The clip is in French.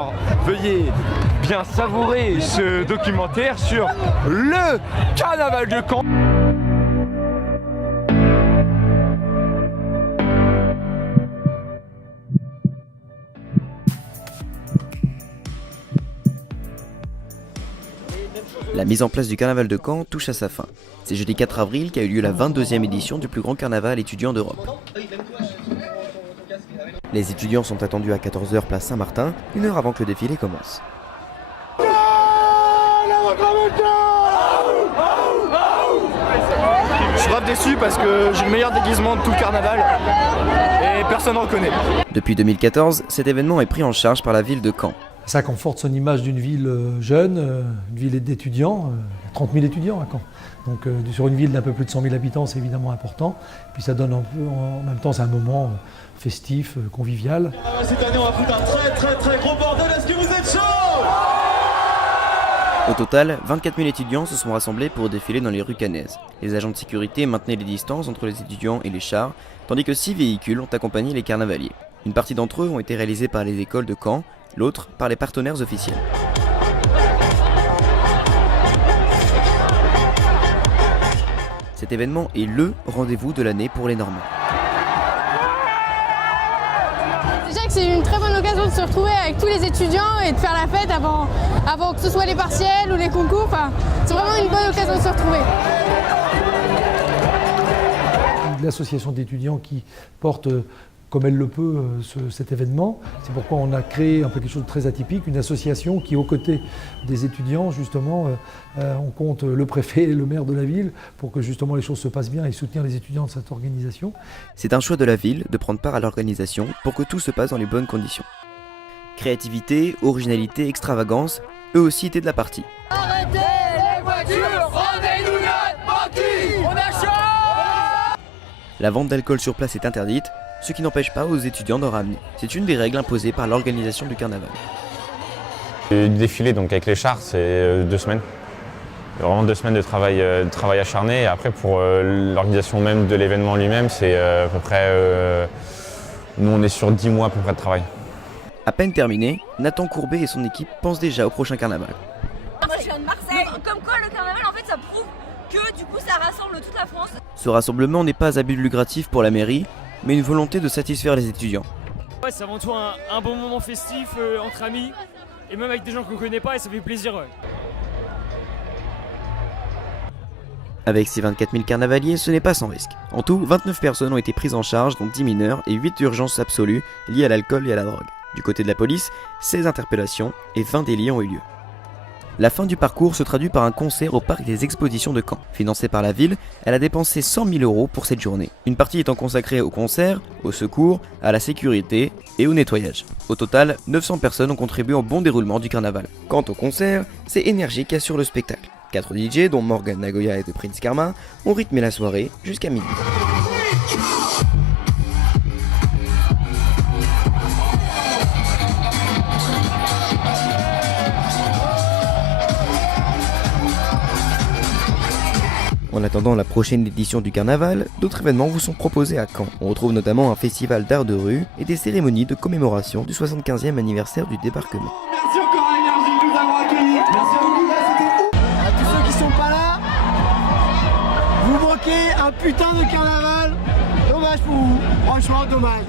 Alors, veuillez bien savourer ce documentaire sur le carnaval de Caen. La mise en place du carnaval de Caen touche à sa fin. C'est jeudi 4 avril qu'a eu lieu la 22e édition du plus grand carnaval étudiant d'Europe. Les étudiants sont attendus à 14h place Saint-Martin, une heure avant que le défilé commence. Je suis grave déçu parce que j'ai le meilleur déguisement de tout le carnaval et personne ne reconnaît. Depuis 2014, cet événement est pris en charge par la ville de Caen. Ça conforte son image d'une ville jeune, une ville d'étudiants, 30 000 étudiants à Caen. Donc sur une ville d'un peu plus de 100 000 habitants, c'est évidemment important. Puis ça donne un peu, en même temps, c'est un moment festif, convivial. Cette année, on va foutre un très gros bordel. Est-ce que vous êtes chaud? Au total, 24 000 étudiants se sont rassemblés pour défiler dans les rues cannaises. Les agents de sécurité maintenaient les distances entre les étudiants et les chars, tandis que 6 véhicules ont accompagné les carnavaliers. Une partie d'entre eux ont été réalisés par les écoles de Caen, l'autre par les partenaires officiels. Cet événement est LE rendez-vous de l'année pour les Normands. Déjà que c'est une très bonne occasion de se retrouver avec tous les étudiants et de faire la fête avant que ce soit les partiels ou les concours. Enfin, c'est vraiment une bonne occasion de se retrouver. L'association d'étudiants qui porte comme elle le peut cet événement. C'est pourquoi on a créé un peu quelque chose de très atypique, une association qui, aux côtés des étudiants, justement, on compte le préfet et le maire de la ville pour que justement les choses se passent bien et soutenir les étudiants de cette organisation. C'est un choix de la ville de prendre part à l'organisation pour que tout se passe dans les bonnes conditions. Créativité, originalité, extravagance, eux aussi étaient de la partie. Arrêtez les voitures, rendez-nous notre banquille, on a chaud. La vente d'alcool sur place est interdite, ce qui n'empêche pas aux étudiants d'en ramener. C'est une des règles imposées par l'organisation du carnaval. Le défilé donc avec les chars, c'est 2 semaines. Vraiment 2 semaines de travail acharné. Et après, pour l'organisation même de l'événement lui-même, c'est à peu près... nous, on est sur 10 mois à peu près de travail. À peine terminé, Nathan Courbet et son équipe pensent déjà au prochain carnaval. Moi, je viens de Marseille. Comme quoi, le carnaval, en fait, ça prouve que du coup, ça rassemble toute la France. Ce rassemblement n'est pas à but lucratif pour la mairie, mais une volonté de satisfaire les étudiants. Ouais, c'est avant tout un bon moment festif entre amis, et même avec des gens qu'on ne connaît pas, et ça fait plaisir. Ouais. Avec ces 24 000 carnavaliers, ce n'est pas sans risque. En tout, 29 personnes ont été prises en charge, dont 10 mineurs et 8 urgences absolues liées à l'alcool et à la drogue. Du côté de la police, 16 interpellations et 20 délits ont eu lieu. La fin du parcours se traduit par un concert au parc des expositions de Caen. Financé par la ville, elle a dépensé 100 000 € pour cette journée. Une partie étant consacrée au concert, au secours, à la sécurité et au nettoyage. Au total, 900 personnes ont contribué au bon déroulement du carnaval. Quant au concert, c'est Énergie qui assure le spectacle. 4 DJ, dont Morgan Nagoya et The Prince Karma, ont rythmé la soirée jusqu'à midi. En attendant la prochaine édition du carnaval, d'autres événements vous sont proposés à Caen. On retrouve notamment un festival d'art de rue et des cérémonies de commémoration du 75e anniversaire du débarquement. Merci encore à Énergie de nous avoir accueillis. Merci à vous, c'était ouf. À tous ceux qui sont pas là, vous manquez un putain de carnaval. Dommage pour vous, franchement dommage.